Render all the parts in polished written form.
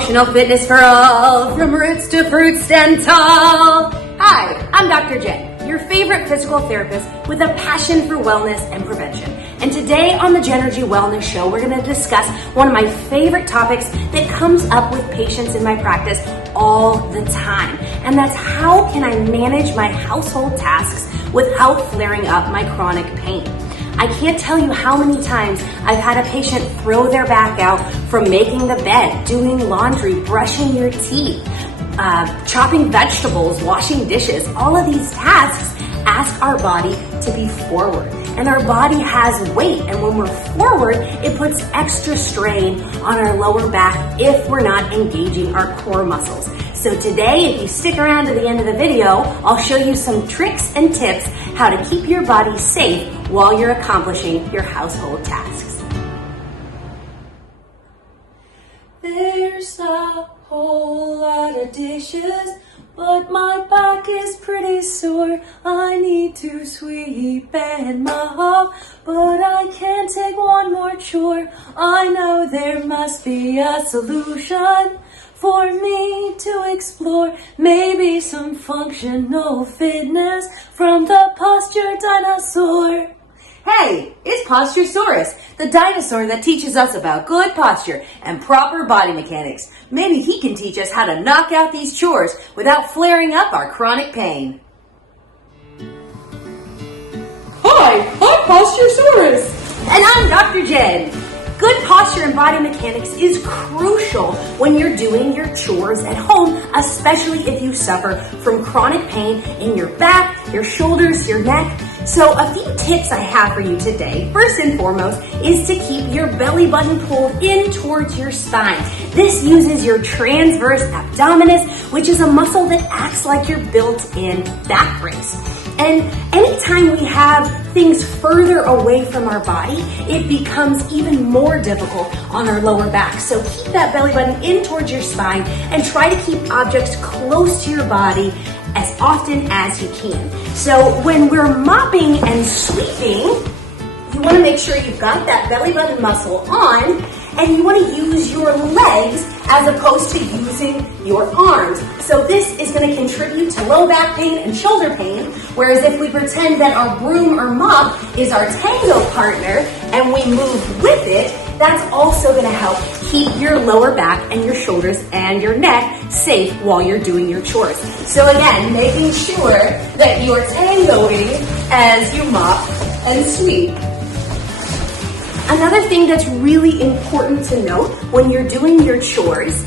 Functional fitness for all, from roots to fruits and tall. Hi, I'm Dr. Jen, your favorite physical therapist with a passion for wellness and prevention. And today on the Genergy Wellness Show, we're going to discuss one of my favorite topics that comes up with patients in my practice all the time. And that's how can I manage my household tasks without flaring up my chronic pain. I can't tell you how many times I've had a patient throw their back out from making the bed, doing laundry, brushing your teeth, chopping vegetables, washing dishes. All of these tasks ask our body to be forward. And our body has weight, and when we're forward, it puts extra strain on our lower back if we're not engaging our core muscles. So today, if you stick around to the end of the video, I'll show you some tricks and tips how to keep your body safe while you're accomplishing your household tasks. There's a whole lot of dishes, but my back is pretty sore. I need to sweep and mop, but I can't take one more chore. I know there must be a solution for me to explore. Maybe some functional fitness from the posture dinosaur. Hey, it's Postersaurus, the dinosaur that teaches us about good posture and proper body mechanics. Maybe he can teach us how to knock out these chores without flaring up our chronic pain. Hi, I'm Postersaurus. And I'm Dr. Jen. Good posture and body mechanics is crucial when you're doing your chores at home, especially if you suffer from chronic pain in your back, your shoulders, your neck. So a few tips I have for you today, first and foremost, is to keep your belly button pulled in towards your spine. This uses your transverse abdominis, which is a muscle that acts like your built-in back brace. And anytime we have things further away from our body, it becomes even more difficult on our lower back. So keep that belly button in towards your spine and try to keep objects close to your body as often as you can. So when we're mopping and sweeping, you want to make sure you've got that belly button muscle on, and you want to use your legs as opposed to using your arms. So this is going to contribute to low back pain and shoulder pain, whereas if we pretend that our broom or mop is our tango partner and we move with it, that's also going to help keep your lower back and your shoulders and your neck safe while you're doing your chores. So again, making sure that you're tangoing as you mop and sweep. Another thing that's really important to note when you're doing your chores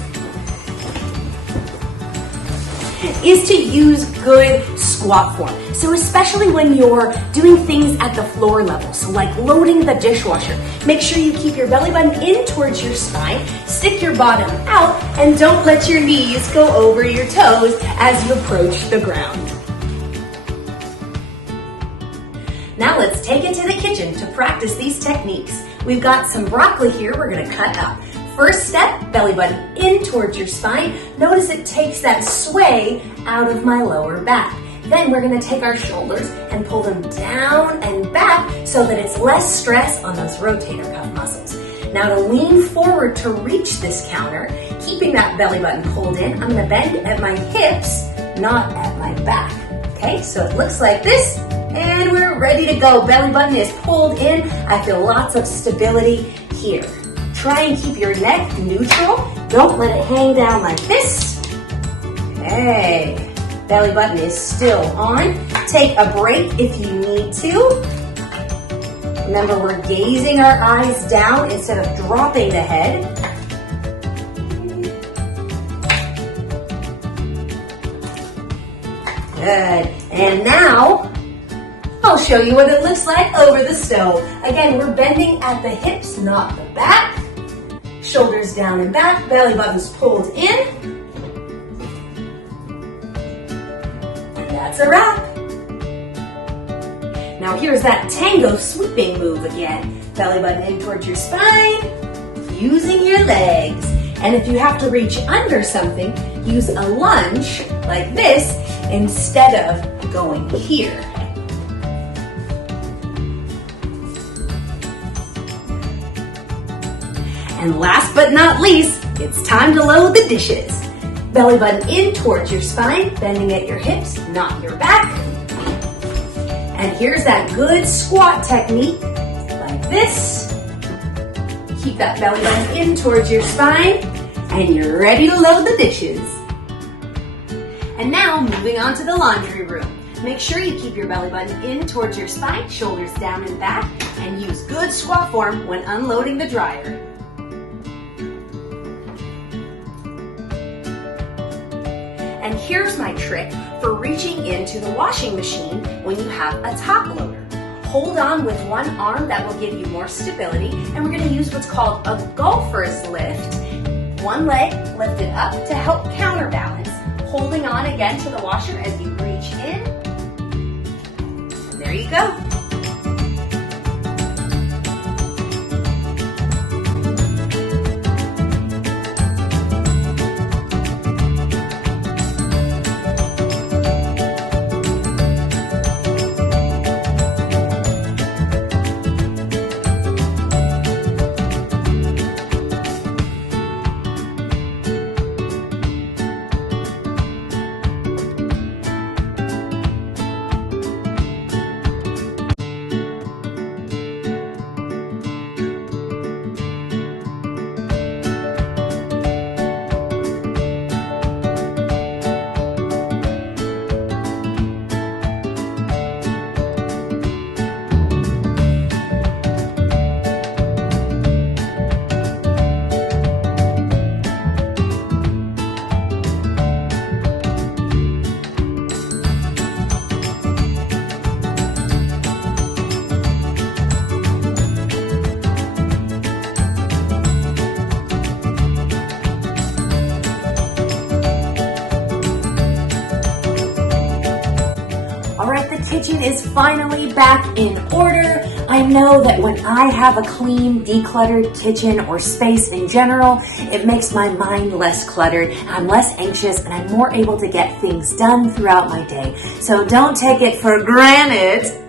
is to use good squat form. So especially when you're doing things at the floor level, so like loading the dishwasher, make sure you keep your belly button in towards your spine, stick your bottom out, and don't let your knees go over your toes as you approach the ground. Now let's take it to the kitchen to practice these techniques. We've got some broccoli here we're going to cut up. First step, belly button in towards your spine. Notice it takes that sway out of my lower back. Then we're going to take our shoulders and pull them down and back so that it's less stress on those rotator cuff muscles. Now to lean forward to reach this counter, keeping that belly button pulled in, I'm going to bend at my hips, not at my back. Okay, so it looks like this. And we're ready to go. Belly button is pulled in. I feel lots of stability here. Try and keep your neck neutral. Don't let it hang down like this. Okay. Belly button is still on. Take a break if you need to. Remember, we're gazing our eyes down instead of dropping the head. Good. And now, I'll show you what it looks like over the stove. Again, we're bending at the hips, not the back. Shoulders down and back, belly button's pulled in. And that's a wrap. Now here's that tango sweeping move again. Belly button in towards your spine, using your legs. And if you have to reach under something, use a lunge like this instead of going here. And last but not least It's time to load the dishes. Belly button in towards your spine, bending at your hips, not your back. And here's that good squat technique, like this. Keep that belly button in towards your spine, and you're ready to load the dishes. And now, moving on to the laundry room. Make sure you keep your belly button in towards your spine, shoulders down and back, and use good squat form when unloading the dryer. And here's my trick for reaching into the washing machine when you have a top loader. Hold on with one arm, that will give you more stability, and we're going to use what's called a golfer's lift. One leg lifted up to help counterbalance, holding on again to the washer as you reach in. And there you go. Alright, the kitchen is finally back in order. I know that when I have a clean, decluttered kitchen or space in general, it makes my mind less cluttered, I'm less anxious, and I'm more able to get things done throughout my day. So don't take it for granted.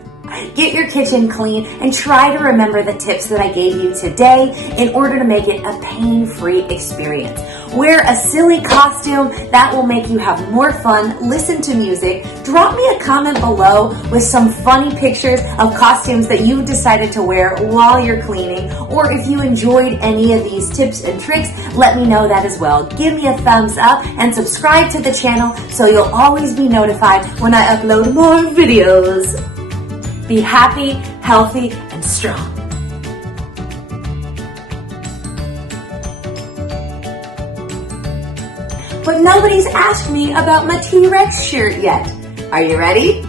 Get your kitchen clean and try to remember the tips that I gave you today in order to make it a pain-free experience. Wear a silly costume that will make you have more fun. Listen to music. Drop me a comment below with some funny pictures of costumes that you decided to wear while you're cleaning. Or if you enjoyed any of these tips and tricks, let me know that as well. Give me a thumbs up and subscribe to the channel so you'll always be notified when I upload more videos. Be happy, healthy, and strong. But nobody's asked me about my T-Rex shirt yet. Are you ready?